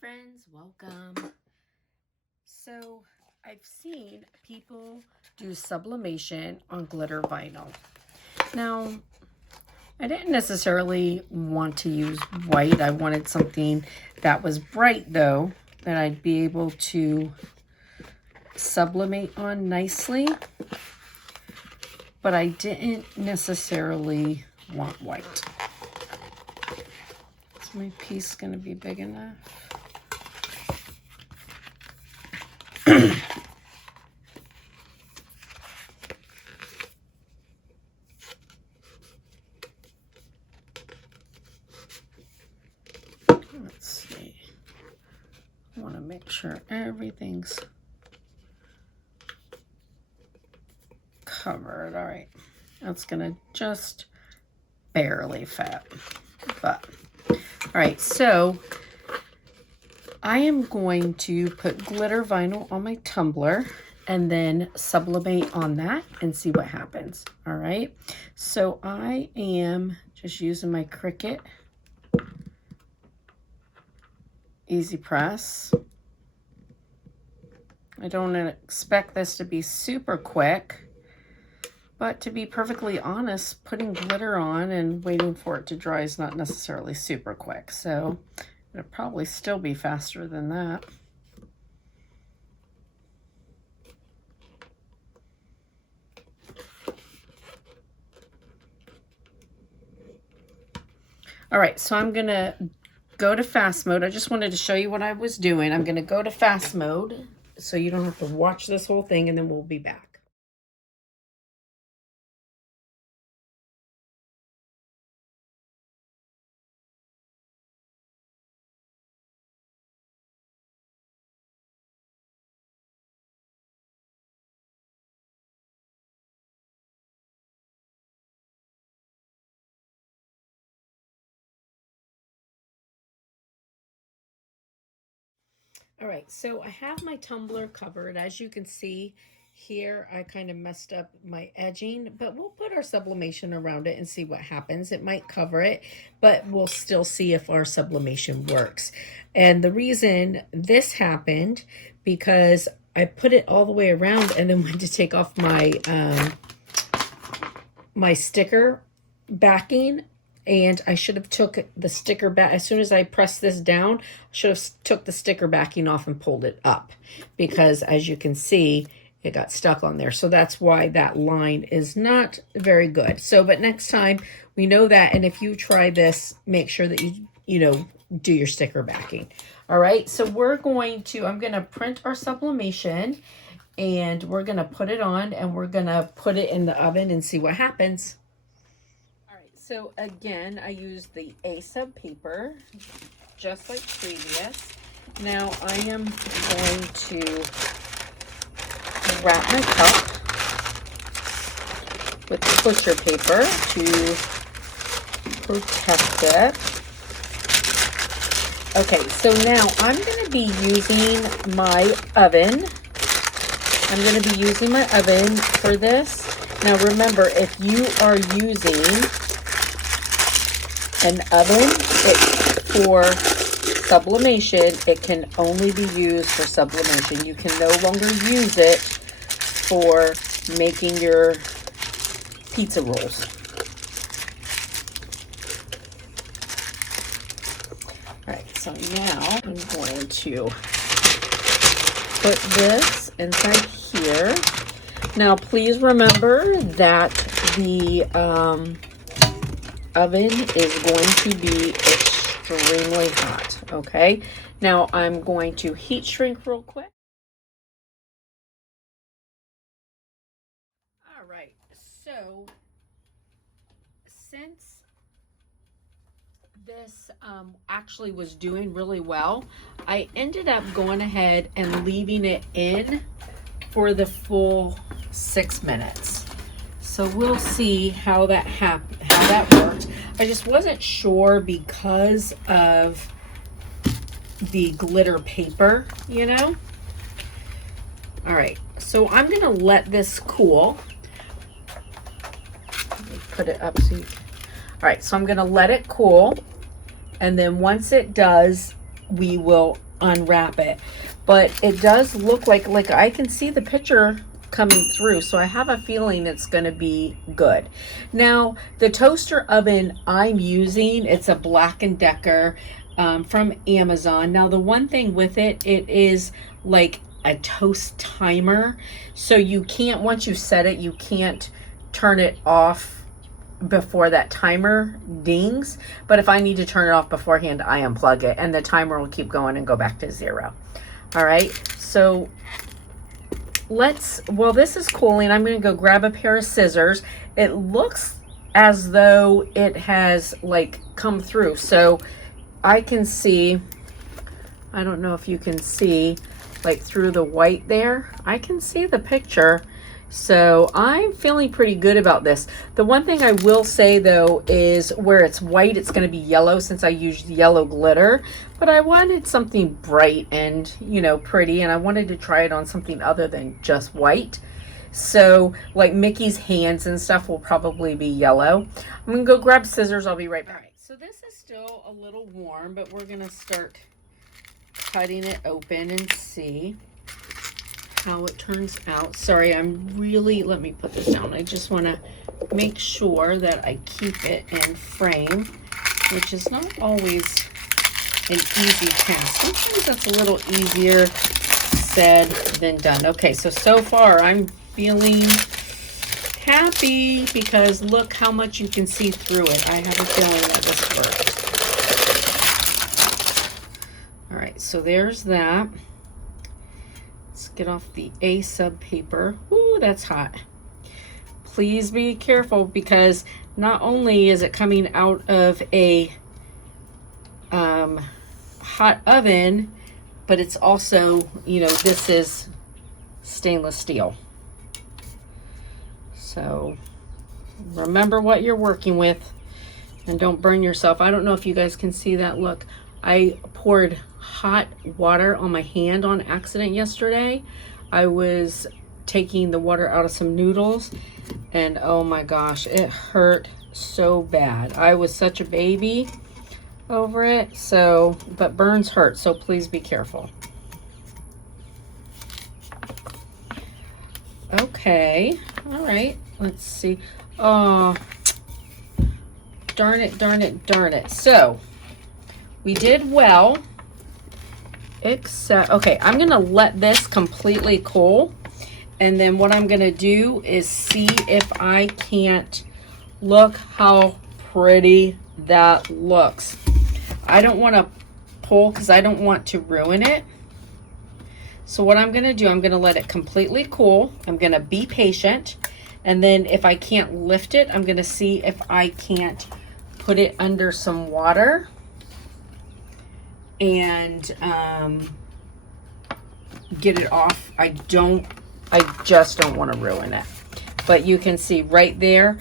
friends, welcome. So I've seen people do sublimation on glitter vinyl. Now, I didn't necessarily want to use white. I wanted something that was bright though, that I'd be able to sublimate on nicely. But I didn't necessarily want white. Is my piece going to be big enough? Let's see. I want to make sure everything's covered. All right. That's going to just barely fit. But, all right. So, I am going to put glitter vinyl on my tumbler and then sublimate on that and see what happens. All right. So I am just using my Cricut Easy Press. I don't expect this to be super quick, but to be perfectly honest, putting glitter on and waiting for it to dry is not necessarily super quick. So it'll probably still be faster than that. All right, so I'm gonna go to fast mode. I just wanted to show you what I was doing. I'm gonna go to fast mode so you don't have to watch this whole thing, and then we'll be back. All right, so I have my tumbler covered. As you can see here, I kind of messed up my edging, but we'll put our sublimation around it and see what happens. It might cover it, but we'll still see if our sublimation works. And the reason this happened, because I put it all the way around and then went to take off my my sticker backing, and I should have took the sticker back as soon as I pressed this down. I should have took the sticker backing off and pulled it up, because as you can see, it got stuck on there. So that's why that line is not very good. So, but next time we know that, and if you try this, make sure that you know, do your sticker backing. All right, so I'm gonna print our sublimation, and we're gonna put it on, and we're gonna put it in the oven and see what happens. So again, I use the A-sub paper, just like previous. Now I am going to wrap my cup with pusher paper to protect it. Okay, so now I'm going to be using my oven. I'm going to be using my oven for this. Now remember, if you are using an oven, for sublimation, it can only be used for sublimation. You can no longer use it for making your pizza rolls. All right, so now I'm going to put this inside here. Now, please remember that the oven is going to be extremely hot, okay? Now I'm going to heat shrink real quick. All right, so since this actually was doing really well, I ended up going ahead and leaving it in for the full 6 minutes. So we'll see how that worked. I just wasn't sure because of the glitter paper, you know. All right, so I'm gonna let this cool. Let me put it up so you can. All right, so I'm gonna let it cool, and then once it does, we will unwrap it. But it does look like I can see the picture coming through, so I have a feeling it's going to be good. Now, the toaster oven I'm using, it's a Black & Decker from Amazon. Now, the one thing with it, it is like a toast timer, so you can't, once you set it, you can't turn it off before that timer dings. But if I need to turn it off beforehand, I unplug it and the timer will keep going and go back to 0. All right, so while this is cooling, I'm going to go grab a pair of scissors. It looks as though it has like come through, so I can see, I don't know if you can see like through the white there. I can see the picture, so I'm feeling pretty good about this. The one thing I will say though is where it's white, it's going to be yellow since I used yellow glitter, but I wanted something bright and, you know, pretty, and I wanted to try it on something other than just white. So like Mickey's hands and stuff will probably be yellow. I'm going to go grab scissors. I'll be right back. All right, so this is still a little warm, but we're going to start cutting it open and see how it turns out. Sorry, let me put this down. I just want to make sure that I keep it in frame, which is not always an easy task. Sometimes that's a little easier said than done. Okay, so far I'm feeling happy because look how much you can see through it. I have a feeling that this works. All right, so there's that. Let's get off the A sub paper. Ooh, that's hot. Please be careful because not only is it coming out of a hot oven, but it's also, you know, this is stainless steel. So remember what you're working with and don't burn yourself. I don't know if you guys can see that. Look, I poured hot water on my hand on accident yesterday. I was taking the water out of some noodles and oh my gosh, it hurt so bad. I was such a baby over it. So, but burns hurt, so please be careful. Okay, all right, let's see. Oh, darn it. So we did well, except, okay, I'm gonna let this completely cool, and then what I'm gonna do is see if I can't, look how pretty that looks. I don't want to pull because I don't want to ruin it. So what I'm going to do, I'm going to let it completely cool. I'm going to be patient. And then if I can't lift it, I'm going to see if I can't put it under some water and get it off. I just don't want to ruin it. But you can see right there.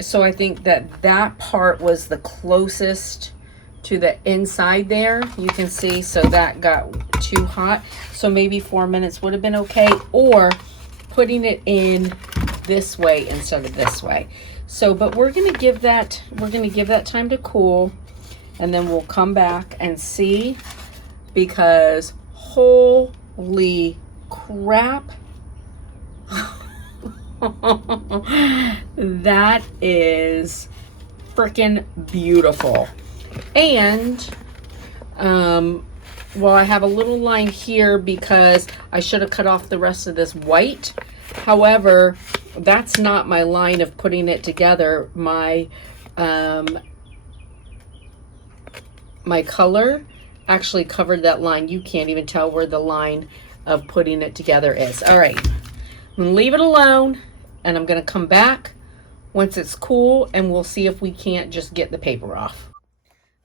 So I think that part was the closest to the inside there. You can see, so that got too hot. So maybe 4 minutes would have been okay, or putting it in this way instead of this way. So, but we're going to give that time to cool, and then we'll come back and see, because holy crap. That is freaking beautiful. And well, I have a little line here because I should have cut off the rest of this white. However, that's not my line of putting it together. My my color actually covered that line. You can't even tell where the line of putting it together is. All right, I'm gonna leave it alone, and I'm gonna come back once it's cool, and we'll see if we can't just get the paper off.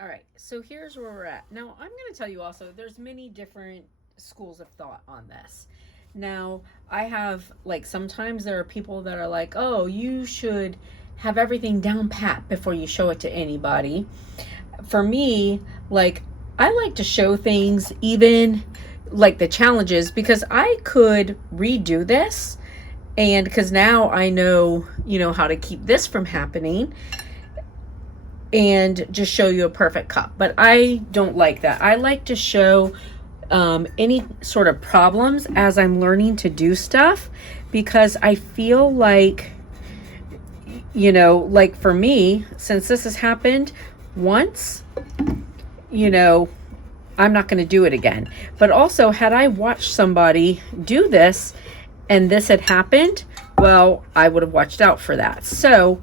All right, so here's where we're at. Now, I'm gonna tell you also, there's many different schools of thought on this. Now, I have, like, sometimes there are people that are like, oh, you should have everything down pat before you show it to anybody. For me, like, I like to show things, even like the challenges, because I could redo this, and because now I know, you know, how to keep this from happening. and just show you a perfect cup. But I don't like that. I like to show any sort of problems as I'm learning to do stuff, because I feel like, you know, like for me, since this has happened once, you know, I'm not going to do it again. But also, had I watched somebody do this and this had happened, well, I would have watched out for that. So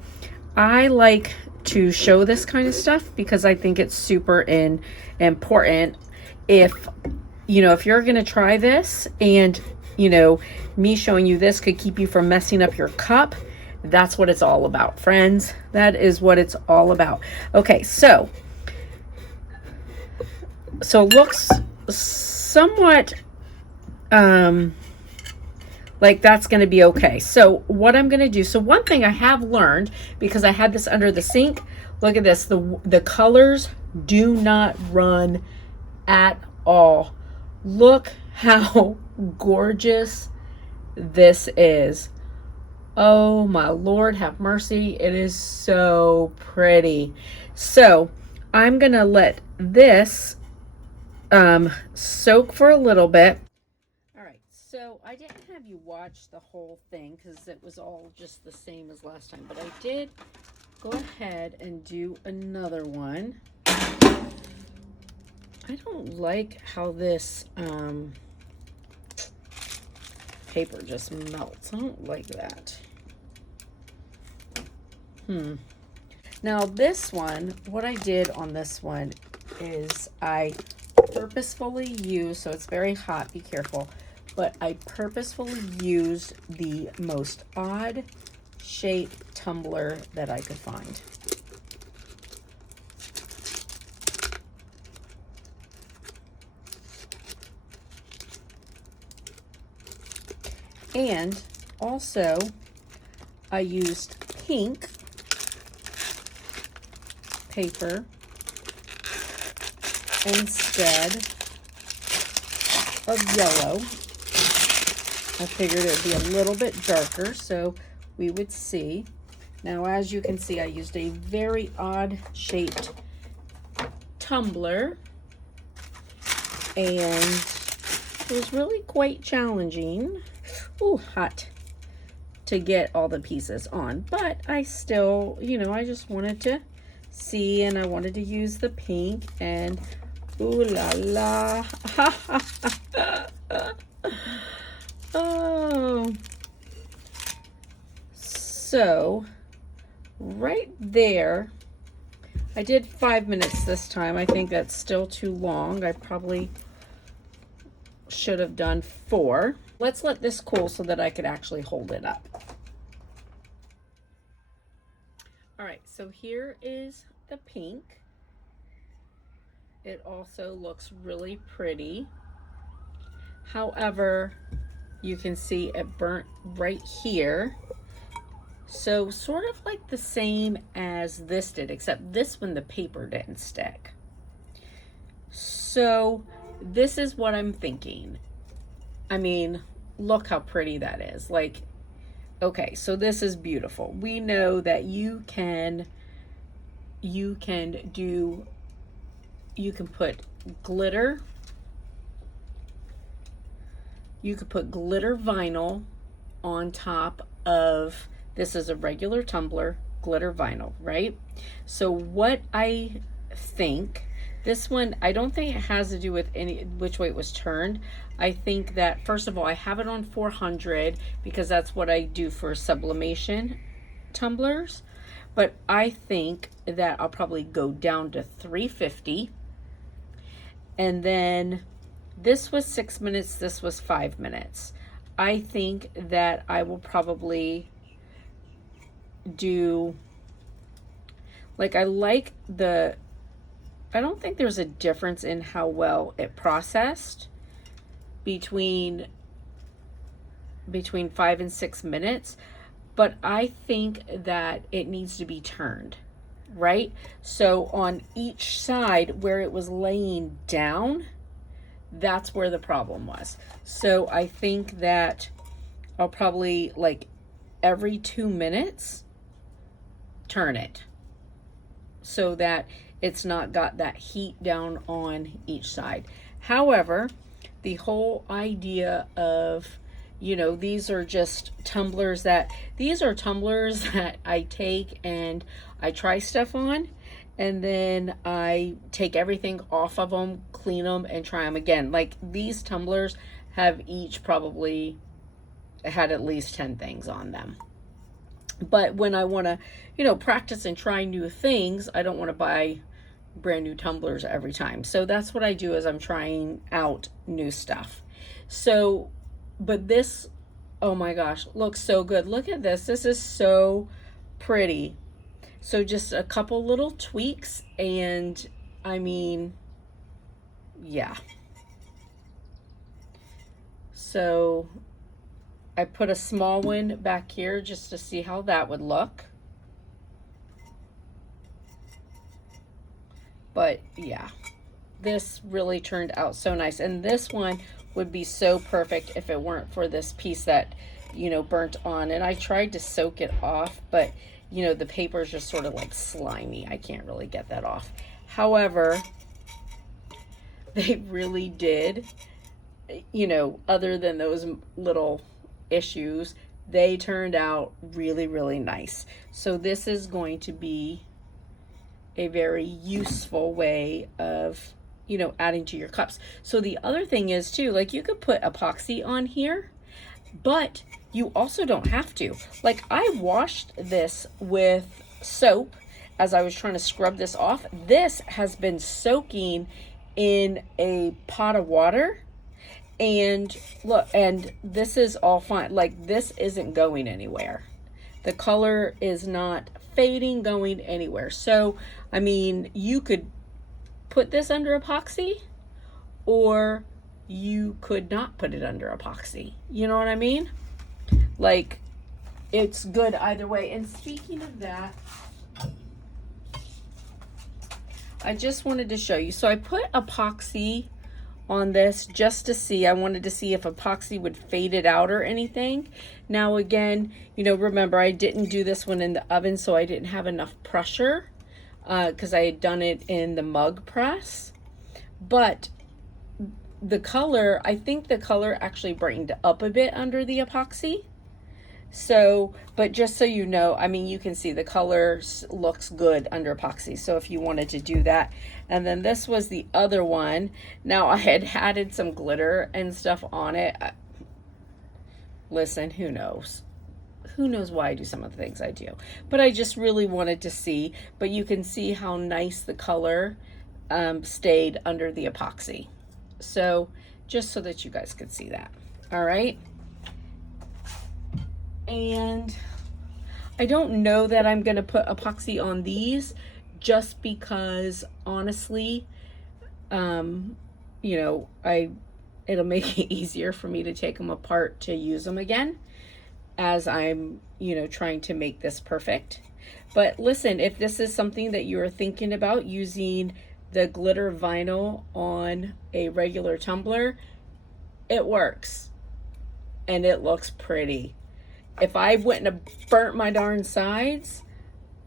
I like to show this kind of stuff because I think it's super important. If, you know, if you're going to try this and, you know, me showing you this could keep you from messing up your cup, that's what it's all about, friends. That is what it's all about. Okay, so looks somewhat like that's going to be okay. So what I'm going to do, so one thing I have learned, because I had this under the sink, look at this, the colors do not run at all. Look how gorgeous this is. Oh my Lord, have mercy. It is so pretty. So I'm going to let this soak for a little bit. All right, so I didn't have you watch the whole thing because it was all just the same as last time, but I did go ahead and do another one. I don't like how this paper just melts. I don't like that. Now this one, what I did on this one is I purposefully used, so it's very hot, be careful, but I purposefully used the most odd shaped tumbler that I could find. And also I used pink paper instead of yellow. I figured it would be a little bit darker so we would see. Now, as you can see, I used a very odd shaped tumbler, and it was really quite challenging. Ooh, hot, to get all the pieces on, but I still, you know, I just wanted to see, and I wanted to use the pink, and ooh la la. Oh, so right there, I did 5 minutes this time. I think that's still too long. I probably should have done 4. Let's let this cool so that I could actually hold it up. All right, so here is the pink. It also looks really pretty. However, you can see it burnt right here. So sort of like the same as this did, except this one the paper didn't stick. So this is what I'm thinking. I mean, look how pretty that is. Like, okay, so this is beautiful. We know that you can put glitter. You could put glitter vinyl on top of, this is a regular tumbler, glitter vinyl, right? So what I think, this one, I don't think it has to do with which way it was turned. I think that, first of all, I have it on 400 because that's what I do for sublimation tumblers. But I think that I'll probably go down to 350. And then this was 6 minutes, this was 5 minutes. I think that I will probably do, like, I don't think there's a difference in how well it processed between 5 and 6 minutes, but I think that it needs to be turned, right? So on each side where it was laying down, that's where the problem was. So I think that I'll probably, like, every 2 minutes turn it. so that it's not got that heat down on each side. However, the whole idea of, you know, these are tumblers that I take and I try stuff on, and then I take everything off of them, clean them, and try them again. Like, these tumblers have each probably had at least 10 things on them. But when I want to, you know, practice and try new things, I don't want to buy brand new tumblers every time. So that's what I do, as I'm trying out new stuff. So, but this, oh my gosh, looks so good. Look at this. This is so pretty. So just a couple little tweaks, and I mean, yeah. So I put a small one back here just to see how that would look. But yeah, this really turned out so nice. And this one would be so perfect if it weren't for this piece that, you know, burnt on. And I tried to soak it off, but, you know, the paper is just sort of like slimy. I can't really get that off. However, they really did, you know, other than those little issues, they turned out really, really nice. So this is going to be a very useful way of, you know, adding to your cups. So the other thing is too, like, you could put epoxy on here, but you also don't have to. Like, I washed this with soap as I was trying to scrub this off. This has been soaking in a pot of water, and look, and this is all fine. Like, this isn't going anywhere. The color is not fading, going anywhere. So, I mean, you could put this under epoxy, or you could not put it under epoxy. You know what I mean? Like, it's good either way. And speaking of that, I just wanted to show you. So I put epoxy on this just to see. I wanted to see if epoxy would fade it out or anything. Now again, you know, remember, I didn't do this one in the oven, so I didn't have enough pressure because I had done it in the mug press. But the color, I think the color actually brightened up a bit under the epoxy. So, but just so you know, I mean, you can see the color looks good under epoxy. So if you wanted to do that. And then this was the other one. Now, I had added some glitter and stuff on it. Listen, who knows? Who knows why I do some of the things I do? But I just really wanted to see. But you can see how nice the color stayed under the epoxy. So just so that you guys could see that. All right. And I don't know that I'm going to put epoxy on these, just because honestly, you know, it'll make it easier for me to take them apart to use them again as I'm, you know, trying to make this perfect. But listen, if this is something that you're thinking about using the glitter vinyl on a regular tumbler, it works and it looks pretty. If I wouldn't have burnt my darn sides,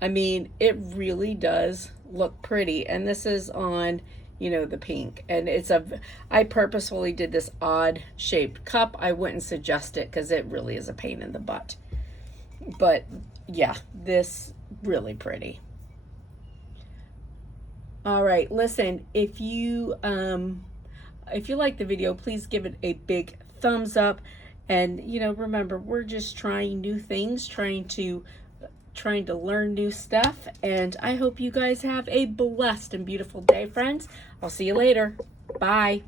I mean, it really does look pretty. And this is on, you know, the pink. And I purposefully did this odd shaped cup. I wouldn't suggest it because it really is a pain in the butt. But yeah, this really pretty. All right, listen, if you like the video, please give it a big thumbs up. And, you know, remember, we're just trying new things, trying to learn new stuff. And I hope you guys have a blessed and beautiful day, friends. I'll see you later. Bye.